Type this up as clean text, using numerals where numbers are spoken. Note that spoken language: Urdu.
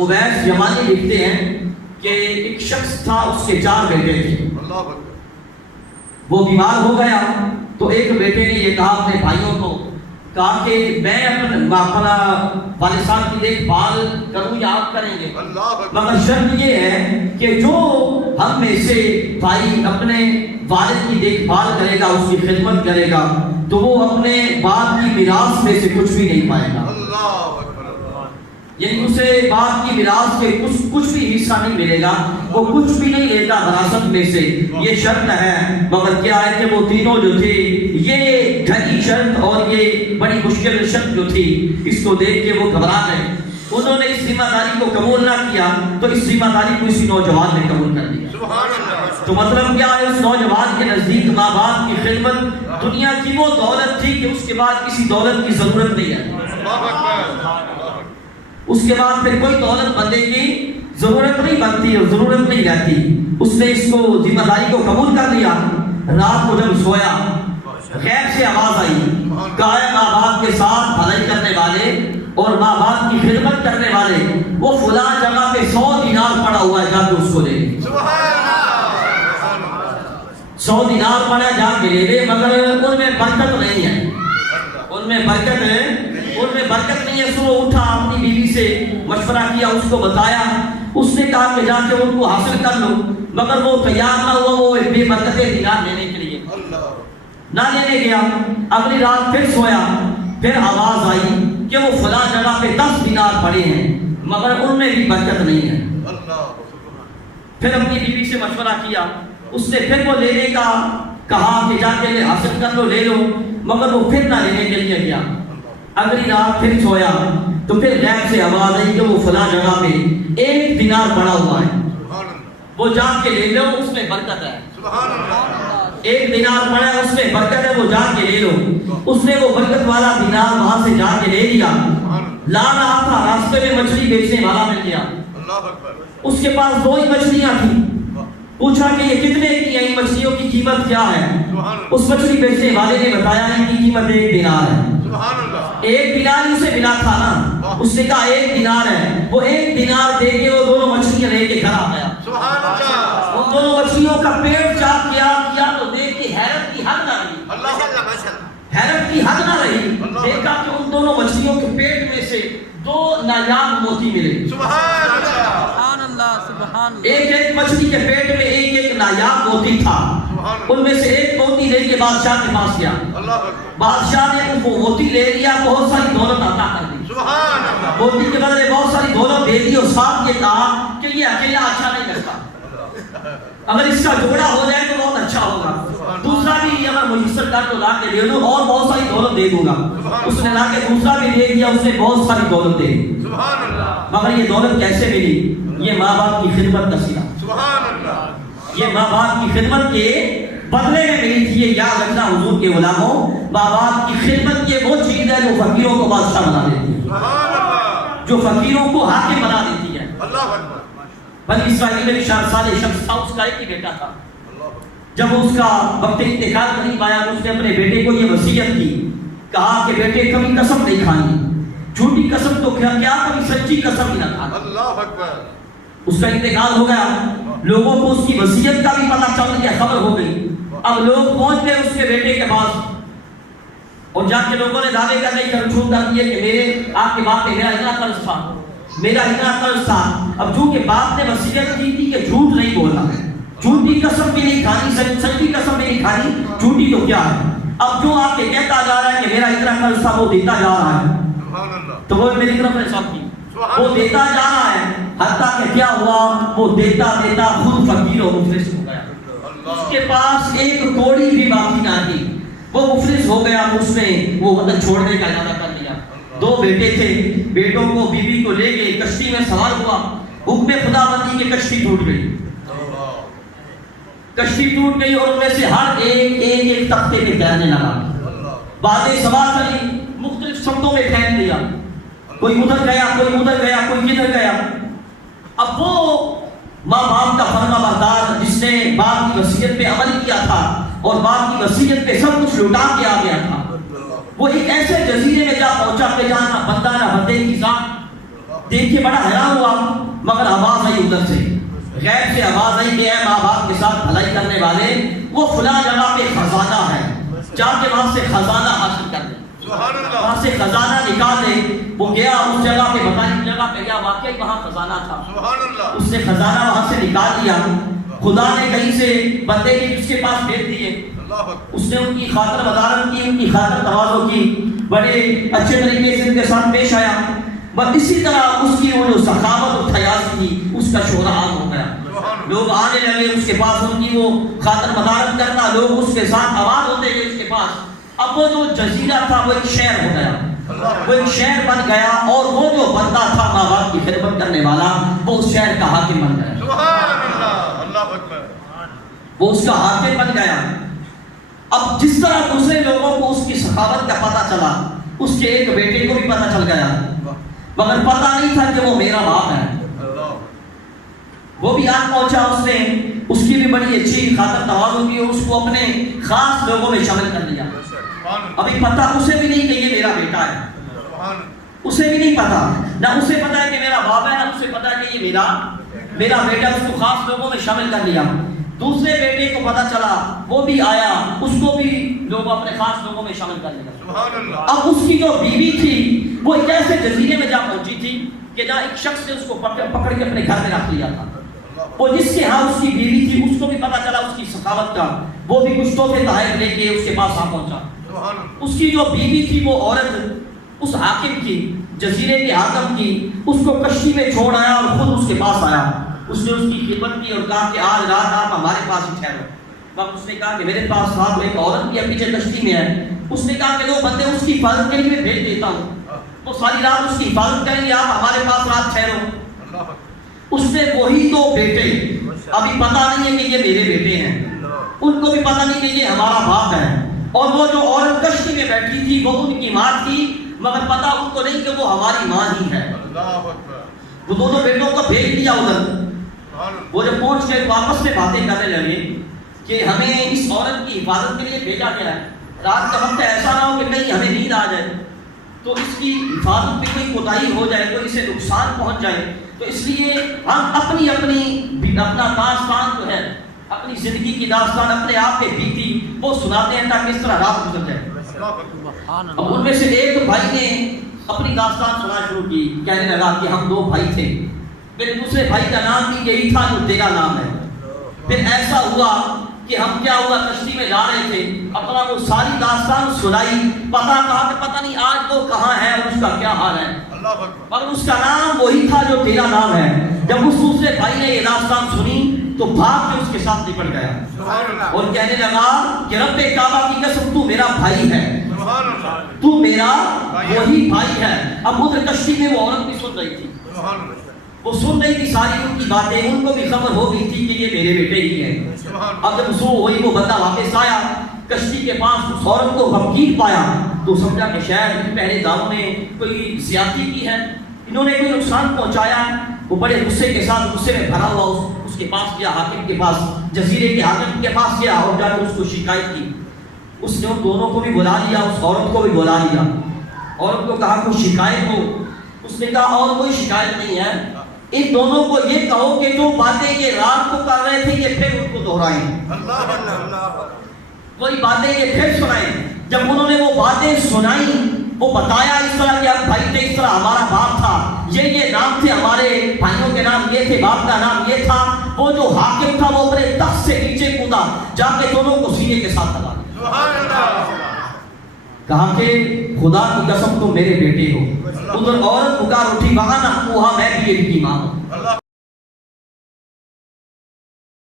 اویس یمانی لکھتے ہیں کہ ایک شخص تھا، اس کے 4 بیٹے تھے. وہ بیمار ہو گیا تو ایک بیٹے نے یہ کہا اپنے بھائیوں کو، کہا کہ میں اپنا والد صاحب کی دیکھ بھال کروں یا آپ کریں گے، مگر شرط یہ ہے کہ جو ہم میں سے بھائی اپنے والد کی دیکھ بھال کرے گا، اس کی خدمت کرے گا، تو وہ اپنے باپ کی میراث میں سے کچھ بھی نہیں پائے گا. یعنی اسے باپ کی میراث سے کچھ بھی حصہ نہیں ملے گا، وہ کچھ بھی نہیں لیتا وراثت میں سے. یہ شرط ہے. مگر کیا ہے کہ وہ تینوں جو تھے، یہ گھنی شرط اور یہ بڑی مشکل شرط جو تھی، اس کو دیکھ کے وہ گھبرا گئے. انہوں نے اس ذمہ داری کو قبول نہ کیا تو اس ذمہ داری کو اسی نوجوان نے قبول کر دیا. تو مطلب کیا ہے، اس نوجوان کے نزدیک ماں باپ کی خدمت دنیا کی وہ دولت تھی کہ اس کے بعد کسی دولت کی ضرورت نہیں ہے. اس کے بعد پھر کوئی دولت بندے کی ضرورت نہیں بنتی اور ضرورت نہیں رہتی. اس نے اس کو ذمہ داری کو قبول کر لیا. رات کو جب سویا، غیب سے آواز آئی، کہا ماں باپ کے ساتھ بھلائی کرنے والے اور ماں باپ کی خدمت کرنے والے، وہ فلاں جگہ پہ 100 دینار پڑا ہوا ہے، جا کے اس کو لے لے. 100 دینار پڑا، جا کے لے لے. مگر ان میں برکت نہیں ہے، ان میں برکت نہیں ہے. صبح اٹھا، اپنی بیوی سے مشورہ کیا، اس کو بتایا. اس نے کہا کہ جا کے ان کو حاصل کر لو، مگر وہ تیار نہ ہوا. وہ بے برکت دینار لینے کے لیے نہ لینے گیا. اگلی رات پھر سویا، پھر آواز آئی کہ وہ فلاں جگہ پہ 10 دینار پڑے ہیں، مگر ان میں بھی برکت نہیں ہے. پھر اپنی بیوی سے مشورہ کیا. اس نے پھر وہ لینے کا کہا کہ جا کے حاصل کر لو، لے لو، مگر وہ پھر نہ لینے کے لیے گیا. اگلی رات پھر سویا تو پھر غیب سے آواز آئی کہ وہ فلاں جگہ پہ 1 دینار پڑا ہوا ہے، وہ جا کے لے لو، اس میں برکت ہے. 1 دینار پڑا ہے، اس میں برکت ہے، وہ جا کے لے لو. اس نے وہ برکت والا دینار وہاں سے جا کے لے لیا. لا رہا تھا، راستے میں مچھلی بیچنے والا مل گیا. اس کے پاس 2 ہی مچھلیاں تھیں. پوچھا کہ یہ کتنے کی ہیں، مچھلیوں کی قیمت کیا ہے؟ اس مچھلی بیچنے والے نے بتایا ان کی قیمت 1 دینار ہے. 1 دینار ہی اسے ملا تھا نا. اس نے کہا 1 دینار ہے. وہ 1 دینار دے کے وہ دونوں مچھلیاں لے کے گھر آ گیا. ان دونوں مچھلیوں کا پیٹ چاک کیا تو دیکھ کے حیرت کی حد نہ رہی. دیکھا کہ ان دونوں مچھلیوں کے پیٹ میں سے 2 نایاب موتی ملے. ایک مچھلی کے پیٹ میں ایک نایاب موتی تھا. ان میں سے ایک موتی لے کے بادشاہ کے پاس گیا. بادشاہ نے وہ موتی لے لیا، بہت ساری دولت عطا کر دی. موتی کے بدلے بہت ساری دولت دے دی اور ساتھ یہ کہا کہ یہ اکیلا اچھا نہیں لگتا، اگر اس کا جوڑا ہو جائے تو بہت اچھا ہوگا. دوسرا بھی اگر میسر کر تو لا کے دے دو اور بہت ساری دولت دے دوں گا. اس نے لا کے دوسرا بھی دے دیا، اس نے بہت ساری دولت دے دی. مگر یہ دولت کیسے ملی؟ یہ ماں باپ کی خدمت کا صلہ، یہ ماں باپ کی خدمت کے بدلے میں ملی تھی. یہ یاد رکھنا حضور کے غلاموں، ماں باپ کی خدمت یہ وہ چیز ہے جو فقیروں کو بادشاہ بنا دیتی ہے، جو فقیروں کو حاکم بنا دیتی ہے. بنی اسرائیل میں بھی شرمسار شخص تھا، اس کا ایک ہی بیٹا تھا. جب اس کا وقت انتقال قریب آیا تو اس نے اپنے بیٹے کو یہ وصیت کی، کہا کہ بیٹے کبھی قسم نہیں کھانی، جھوٹی قسم تو کیا کبھی سچی قسم ہی نہ کھانا. اس کا انتقال ہو گیا. لوگوں کو اس کی وصیت کا بھی پتہ چل گیا، خبر ہو گئی. اب لوگ پہنچ گئے اس کے بیٹے کے پاس اور جا کے لوگوں نے دعوے کرنے کی جھوٹ کر دیے کہ میرے آپ کے باپ پہ میرا اتنا قرض تھا، میرا اتنا قرض تھا. اب جو کہ باپ نے وصیت کی تھی کہ جھوٹ نہیں بولنا، جھوٹی قسم بھی نہیں کھانی، سچی قسم بھی نہیں کھانی، جھوٹی تو کیا ہے. اب جو آپ کے کہتا جا رہا ہے کہ میرا اتنا قرض تھا، وہ دیتا جا رہا ہے، تو وہ میری طرف نے سب کی، وہ دیتا جا رہا ہے. حتیٰ کہ کیا ہوا، وہ دیتا دیتا خود فقیر و مفلس ہو گیا. اس کے پاس ایک کوڑی بھی باقی نہ تھی، وہ مفلس ہو گیا. اس نے وہ وطن چھوڑنے کا ارادہ کر لیا. 2 بیٹے تھے، بیٹوں کو بیوی کو لے کے کشتی میں سوار ہوا. حکم خدا بندی کی کشتی ٹوٹ گئی، کشتی ٹوٹ گئی اور ان میں سے ہر ایک تختے پہ تیرنے لگا. باتیں سوار چلی، مختلف سمتوں میں پھینک دیا. کوئی ادھر گیا، کوئی ادھر گیا، کوئی کدھر گیا. اب وہ ماں باپ کا فرما بردار جس نے باپ کی وصیت پہ عمل کیا تھا اور باپ کی وصیت پہ سب کچھ لوٹا کے آ گیا تھا، وہ ایک ایسے جزیرے میں جا پہنچا کہ جہاں نہ بندہ نہ بندے کی ذات. دیکھ کے بڑا حیران ہوا غیب سے آواز آئی کہ اے ماں باپ کے ساتھ بھلائی کرنے والے، وہ فلاں جگہ پہ خزانہ ہے، جا کے وہاں سے خزانہ حاصل کر لیں، وہاں سے خزانہ نکال لے۔ وہ گیا اس جگہ پہ، بتائی اس جگہ پہ گیا، واقعی وہاں خزانہ تھا، اس نے خزانہ وہاں سے نکال لیا۔ خدا نے کہیں سے بندے بھی اس کے پاس بھیج دیے، اس نے ان کی خاطر مدارت کی، ان کی خاطر تواضع کی، بڑے اچھے طریقے سے ان کے ساتھ پیش آیا۔ بس اسی طرح اس کی وہ جو سخاوت اور حیاسی تھی اس کا شہرہ عام ہو گیا، لوگ آنے لگے اس کے پاس، ان کی وہ خاطر مدارت کرنا، لوگ اس کے ساتھ آباد ہوتے گئے اس کے پاس۔ اب وہ جو جزیرہ تھا وہ ایک شہر ہو گیا، وہ ایک شہر بن گیا، اور وہ جو بندہ تھا ماں باپ کی خدمت کرنے والا، وہ اس شہر کا حاکم بن گیا، وہ اس کا حاکم بن گیا۔ اب جس طرح دوسرے لوگوں کو اس کی سخاوت کا پتہ چلا، اس کے ایک بیٹے کو بھی پتہ چل گیا، مگر پتہ نہیں تھا کہ وہ میرا باپ ہے۔ وہ بھی آن پہنچا، اس نے اس کی بھی بڑی اچھی خاطر تواضع کی، اس کو اپنے خاص لوگوں میں شامل کر لیا۔ ابھی پتہ اسے بھی نہیں کہ یہ میرا بیٹا ہے، اسے بھی نہیں پتا، نہ اسے پتا ہے کہ میرا باپ ہے، نہ اسے پتا ہے کہ یہ میرا بیٹا، اس کو خاص لوگوں میں شامل کر لیا۔ دوسرے بیٹے کو پتا چلا، وہ بھی آیا، اس کو بھی لوگ اپنے خاص لوگوں میں شامل کر لیا۔ اب اس کی جو بیوی تھی وہ ایک ایسے جزیرے میں جا پہنچی تھی کہ جہاں ایک شخص نے اس کو پکڑ کے اپنے گھر میں رکھ لیا تھا۔ وہ جس کے ہاں اس کی بیوی تھی، اس کو بھی پتا چلا اس کی سخاوت کا، وہ بھی کچھ تحفے تحائف لے کے اس کے پاس آ پہنچا۔ اس کی جو بیوی تھی وہ عورت اس حاکم کی، جزیرے کے حاکم کی، اس کو کشتی میں چھوڑ آیا اور خود اس کے پاس آیا۔ اس نے اس کی خدمت کی اور کہا کہ آج رات آپ ہمارے پاس ہی ٹھہرو۔ وقت اس نے کہا کہ میرے پاس ساتھ ایک عورت بھی پیچھے کشتی میں ہے۔ اس نے کہا کہ وہ بندے اس کی حفاظت کے لیے بھیج دیتا ہوں، وہ ساری رات اس کی حفاظت کریں گے، آپ ہمارے پاس رات ٹھہرو۔ اس نے وہی دو بیٹے، ابھی پتہ نہیں ہے کہ یہ میرے بیٹے ہیں، ان کو بھی پتہ نہیں کہ یہ ہمارا باپ ہے، اور وہ جو عورت کشتی میں بیٹھی تھی وہ ان کی ماں تھی، مگر پتہ ان کو نہیں کہ وہ ہماری ماں ہی ہے۔ وہ دونوں بیٹوں کو بھیج دیا ادھر۔ وہ جب پہنچ گئے تو آپس میں باتیں کرنے لگے کہ ہمیں اس عورت کی حفاظت کے لیے بھیجا گیا ہے، رات کا وقت ایسا نہ ہو کہ کہیں ہمیں نیند آ جائے تو اس کی حفاظت میں کوئی کوتاہی ہو جائے، کوئی اسے نقصان پہنچ جائے، تو اس لیے ہم اپنا داستان جو ہے، اپنی زندگی کی داستان اپنے آپ پہ بیتی وہ سناتے ہیں تاکہ اس طرح رات گزر جائے۔ اب ان میں سے ایک بھائی نے اپنی داستان سنا شروع کی، کہنے لگا کہ ہم دو بھائی تھے، میرے دوسرے بھائی کا نام بھی یہی تھا جو تیرا نام ہے۔ پھر ایسا ہوا کہ ہم کیا ہوا، کشتی میں جا رہے تھے، اپنا وہ ساری داستان سنائی، پتا کہا کہ پتہ نہیں آج وہ کہاں ہے اور اس کا کیا حال ہے، مگر اس کا نام وہی تھا جو تیرا نام ہے۔ جب اس دوسرے بھائی نے یہ داستان سنی تو بھاگ کے اس کے ساتھ نپٹ گیا اور کہنے لگا کہ رب کعبہ کی قسم تو میرا بھائی ہے، تو میرا وہی بھائی ہے۔ اب ادھر کشتی میں وہ عورت بھی سن رہی تھی، وہ سن رہی تھی ساری ان کی باتیں، ان کو بھی خبر ہو گئی تھی کہ یہ میرے بیٹے ہی ہیں۔ اب جب سو ہوئی وہ بندہ واپس آیا کشتی کے پاس، اس عورت کو غمگین پایا تو سمجھا کہ شاید پہلے داروں نے کوئی زیادتی کی ہے، انہوں نے کوئی نقصان پہنچایا ہے۔ وہ بڑے غصے کے ساتھ، غصے میں بھرا ہوا اس کے پاس گیا، حاکم کے پاس، جزیرے کے حاکم کے پاس گیا اور جا کے اس کو شکایت کی۔ اس نے ان دونوں کو بھی بلا لیا، اس عورت کو بھی بلا لیا، عورت کو کہا کوئی شکایت ہو؟ اس نے کہا اور کوئی شکایت نہیں ہے، ان دونوں کو یہ کہو کہ جو باتیں یہ رات کو کر رہے تھے یہ پھر ان کو دہرائیں، وہی باتیں یہ پھر سنائیں۔ جب انہوں نے وہ باتیں سنائیں، وہ بتایا اس طرح کہ ہم بھائی تھے، اس طرح ہمارا باپ تھا، یہ نام تھے، ہمارے بھائیوں کے نام یہ تھے، باپ کا نام یہ تھا۔ وہ جو حاکم تھا وہ اپنے تخت سے نیچے کودا، جا کے دونوں کو سینے کے ساتھ لگا کہا کہ خدا کی قسم تم میرے بیٹے ہو۔ ادھر عورت پکار اٹھی، وہاں نہ وہاں میں بھی ان کی ماں ہوں۔